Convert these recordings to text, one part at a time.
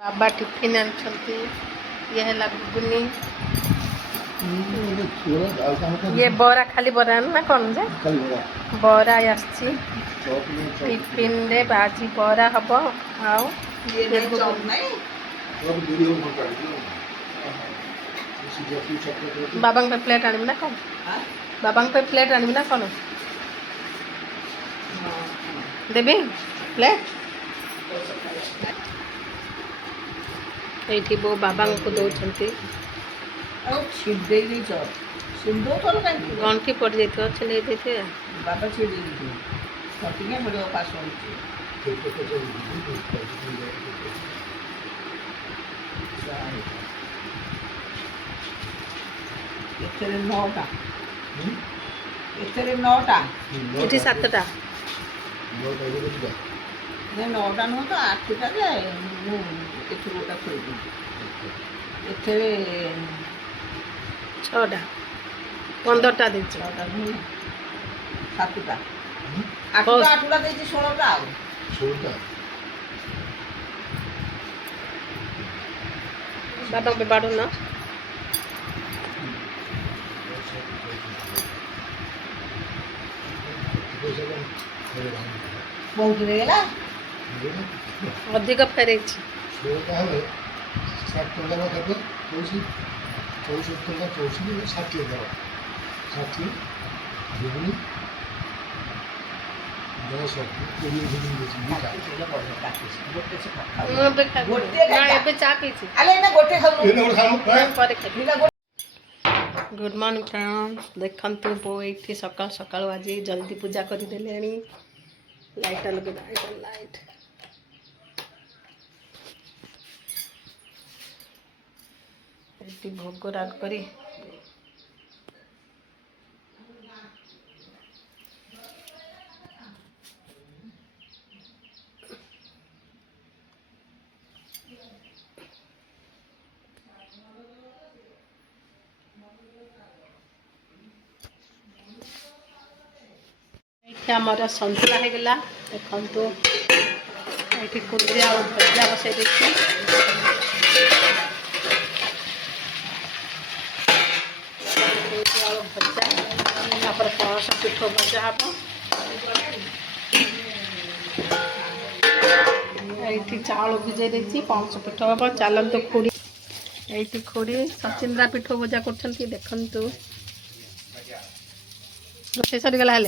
बाबा tiffin आनी ये है घुगुनी ये बरा खाली बरा ना कौन जे बरा आसी टिफिन रे बाजी बरा हम आओ बाबा पे प्लेट आनी ना कौन बाबा पे प्लेट आनी ना कौन देवी प्लेट ये बो बाबा को दौरान गंठी पड़ जाते चले देते बाबा छिड़े पड़े पास एथरे 9टा एथरे 9टा इठी 7टा नहीं 9टा नुह तो 8टा जे एथरे गोटा खोल एथरे 6टा 15टा दे 6टा नुह 7टा 8टा दे 16टा 16टा बाबा पे बाड़ो ना बहुत रेला अधिक फेरे गुड मॉर्निंग फ्रेंड्स देखते बो ये सकाल सकाल आज जल्दी पूजा करदे लाइट लगे लाइट भोग राग करी आमर सन्तुला हो गला देखो ये कुंदरी आलू भजा बसई देखी आलू भजा पणस पिठ भजा हम ये चाउल भिजे देखी पणस पिठ हम चलतु खुड़ी ये खुड़ी सचिंद्रा पिठ भजा कर देखु रोषे सरीगला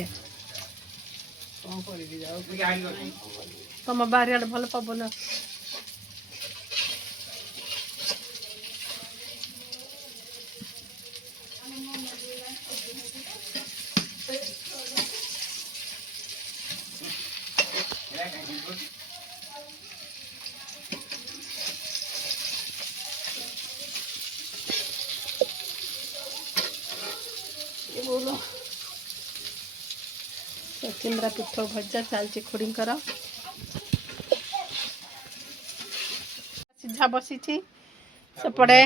तुम बाहर भल पवन सचिंद्रा पिठ भजा चलती खुड़ीकर सीझा बसी सेपटे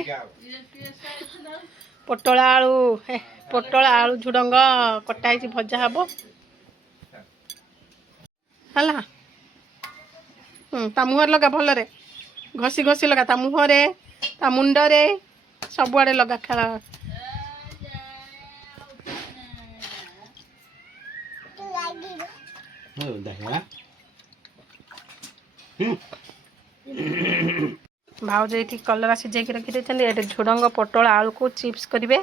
पोटल आलू झुडंग कटाई भजा हम है ता मुहर लगा भलरे घसी घसी लगा ता मुहरे ता मुंडरे सबुआड़े लगा खेला भाउज ये कलरा सीझे रखी ये झुडंग पोटल आलू को चिप्स करेंगे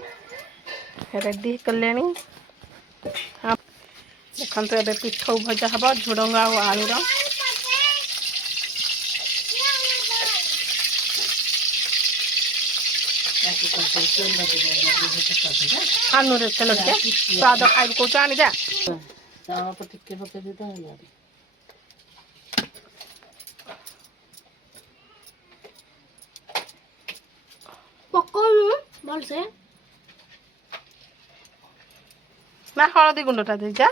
रेडी कले देखो ए पिठ भजा हम झुडंग आलूर आनु रे तेल स्वाद खाई कौच आनी जा टिके पकड़ पकड़ू भल से ना हलदी गुंडटा देजा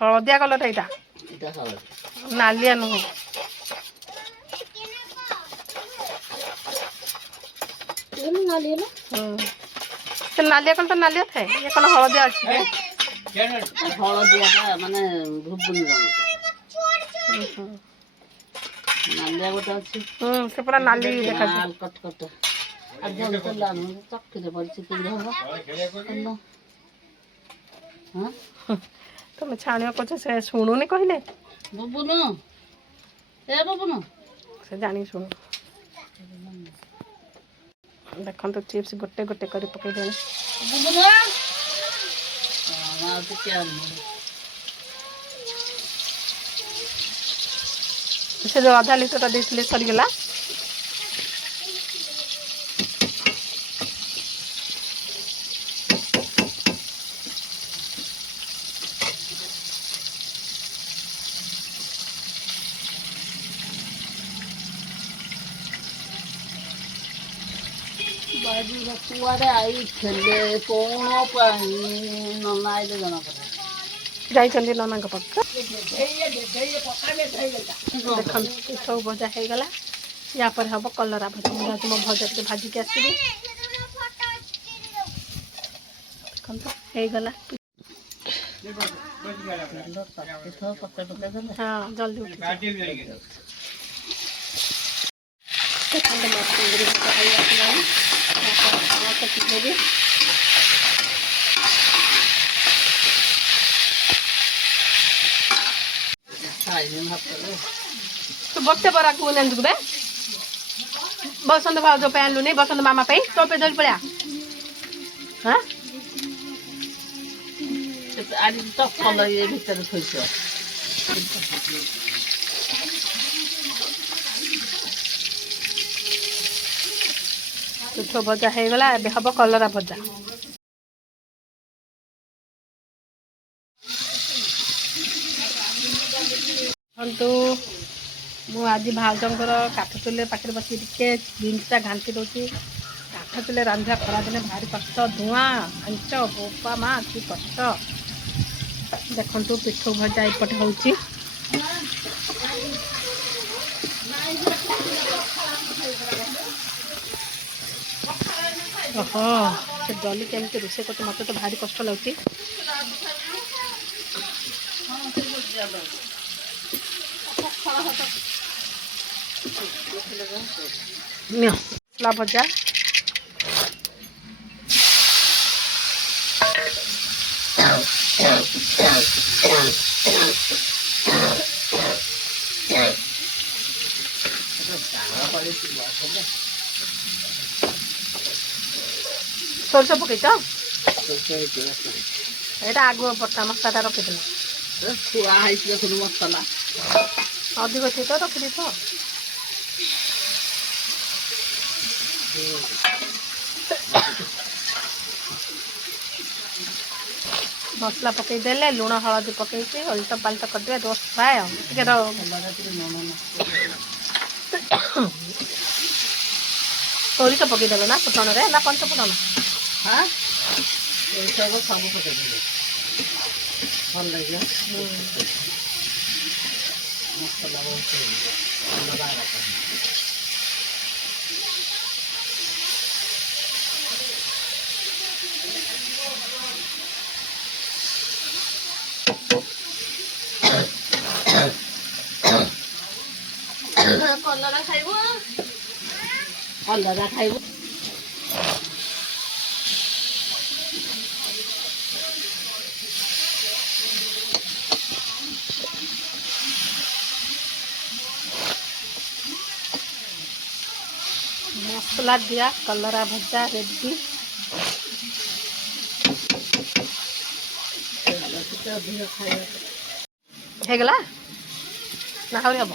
हलदिया कलर यहाँ नालिया नुह नालिया कौन तो नालिया थे ये कौन हलदिया अच्छे हलदिया माने भुबुनी रंग ନାଲିଆ ଗୋଟେ ଅଛି ସେ ପୁରା ନାଲି ଦେଖାଯାଉଛି। ଲାଲ କଟକଟ ଆଉ ଜଲ ତ ଲାଲ ଚକିରେ ପଡିଛି କେମିତି ହବ ହଁ ତମେ ଛାଣିବ କରୁଛ ସେ ଶୁଣୁନି କହିଲେ ବୁବୁନୁ ଏ ବୁବୁନୁ ସେ ଜାଣିକି ଶୁଣୁ। ଦେଖନ୍ତୁ ଚିପ୍ସ ଗୋଟେ ଗୋଟେ କରି ପକେଇଦେଣି। ବୁବୁନୁ ଆଉ ଟିକେ ଆଣିବୁ ସେ ଯେଉଁ ଅଧା ଲିଟରଟା ଦେଇଥିଲେ ସରିଗଲା। ବାଜିର କୁଆଡ଼େ ଆଇଥିଲେ କ'ଣ ପାଇଁ ନନା ଆଇଲେ ଜଣା ପଡ଼ିଲା। ଯାଇଛନ୍ତି ନନାଙ୍କ ପାଖକୁ। ଦେଖନ୍ତୁ ସବୁ ଭଜା ହେଇଗଲା। ୟା ପରେ ହେବ କଲରା ଭଜା। ମୁଁ ଯାଉଛି ମୋ ଭଜା ଟିକେ ଭାଜିକି ଆସିବି। ଦେଖନ୍ତୁ ହେଇଗଲା। ହଁ ଜଲ୍ଦି ଉଠିଯିବ। ଦେଖନ୍ତୁ ମୋ ଚିଙ୍ଗୁଡ଼ି ଭଜା ହେଇ ଆସିଲାଣି। ତୁ ବକ୍ତେ ବରା କୁ ନେନ୍ଦୁ ବେ ବସନ୍ତ ଭାଉଜ ପାଇଁ ଆଣିଲୁନି ବସନ୍ତ ମାମା ପାଇଁ ତୋ ପାଇଁ ଧରି ପଳେଆ। ହଁ ଆଜି ଚପଲ ଇଏ ଭିତରେ ଥୋଇଛ। ପିଠଉ ଭଜା ହେଇଗଲା। ଏବେ ହେବ କଲରା ଭଜା। ଦେଖନ୍ତୁ ମୁଁ ଆଜି ଭାଉଜଙ୍କର କାଠ ଚୁଲି ପାଖରେ ବସି ଟିକେ ଜିନିଷଟା ଘାଣ୍ଟି ଦେଉଛି। କାଠ ଚୁଲି ରାନ୍ଧିବା ଖରାଦିନେ ଭାରି କଷ୍ଟ। ଧୂଆଁ ଆଞ୍ଚ ବୋପା ମା କି କଷ୍ଟ। ଦେଖନ୍ତୁ ପିଠଉ ଭଜା ଏପଟେ ହେଉଛି। ଓହୋ ସେ ଡଲି କେମିତି ରୋଷେଇ କରୁଛି ମୋତେ ତ ଭାରି କଷ୍ଟ ଲାଗୁଛି। ମସଲା ଭଜା ସୋରିଷ ପକେଇଛ ଏଇଟା ଆଗୁଆ ପଟା ମସଲାଟା ରଖିଦେଲ। ଛୁଆ ହେଇଛି ଦେଖୁନୁ ମସଲା ଅଧିକ ଥିବ ତ ରଖିଦେଇଥ। ମସଲା ପକେଇଦେଲେ ଲୁଣ ହଳଦୀ ପକେଇକି ଅଲଟ ପାଲଟ କରିଦେବେ ରୋଷ୍ଟ ଫ୍ରାଏ ଆଉ ଟିକେ ସୋରିଷ ପକେଇଦେଲ ନା ଫୁଟଣରେ ନା ପଞ୍ଚ ଫୁଟଣ? ହଁ ସବୁ ପକେଇଦେବେ ଭଲ ଲାଗିବ। ମସଲା ବହୁତ କଲରା ଖାଇବୁ କଲରା ଖାଇବୁ। ମସଲା ଦିଆ କଲରା ଭଜା ରେଡି। ହେଇଗଲା ନା ଆହୁରି ହବ?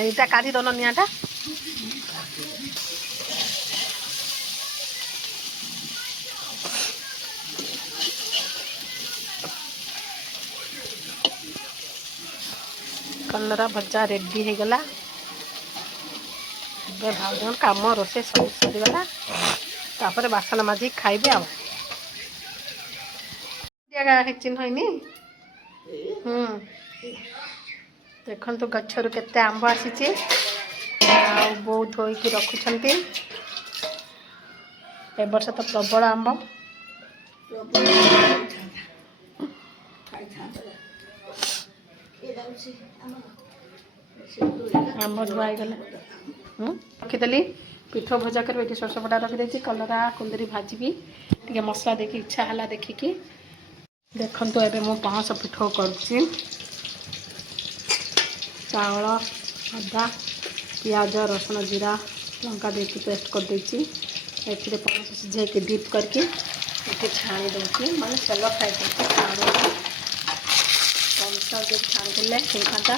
ଏଇଟା କାଢି ଦଉନ ନିଆଁଟା। କଲରା ଭଜା ରେଡି ହେଇଗଲା। ଏବେ ଭାଉଜଙ୍କ କାମ ରୋଷେଇ ସବୁ ସରିଗଲା। ତାପରେ ବାସନ ମାଜିକି ଖାଇବେ ଆଉ। ଚିହ୍ନ ହେଇନି। ଦେଖନ୍ତୁ ଗଛରୁ କେତେ ଆମ୍ବ ଆସିଛି ଆଉ ବୋଉ ଧୋଇକି ରଖୁଛନ୍ତି। ଏ ବର୍ଷ ତ ପ୍ରବଳ ଆମ୍ବ। आम धुआ गला रखीदेली पिठ भजा कर सरसपटा रखी कलरा कुंदरी भाजी टे मसला देखी इच्छा है देखिकी देखु एवं मु पणस पिठ करुच्ची चाउल अदा पियाज रसुण जीरा लंका देती पेस्ट कर देती एथिरे पणस सिझे डीप करके छाणी दूसरी माने तेल फ्राए करके छाणी पणस जो छाणी होता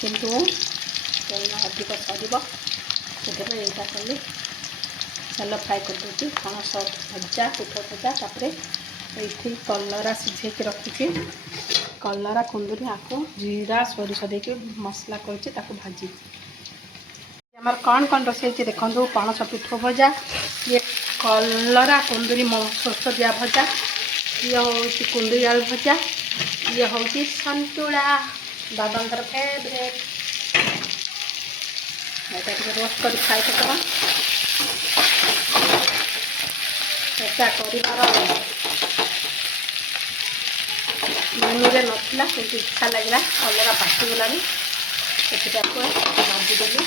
किंतु तेल अधिक सर से यहाँ कली तेल फ्राए कर दूसरी पणस भजा पिठ भजा तापर ये कलरा सिझे रखी कलरा कुंदरी आको जीरा सोरिष देके मसला कर भाजी आम कौन रोसे देखो पणस पिठ भजा ये कलरा कुंदरी सोर्ष दिया भजा ये हूँ कुंदरी आलू भजा ये हूँ सन्तुला बाबा फेवरेट रोस्ट कर खाई मेनू रे नथिला किंतु इच्छा लगे कलरा पाटिगलानी भाजीदेली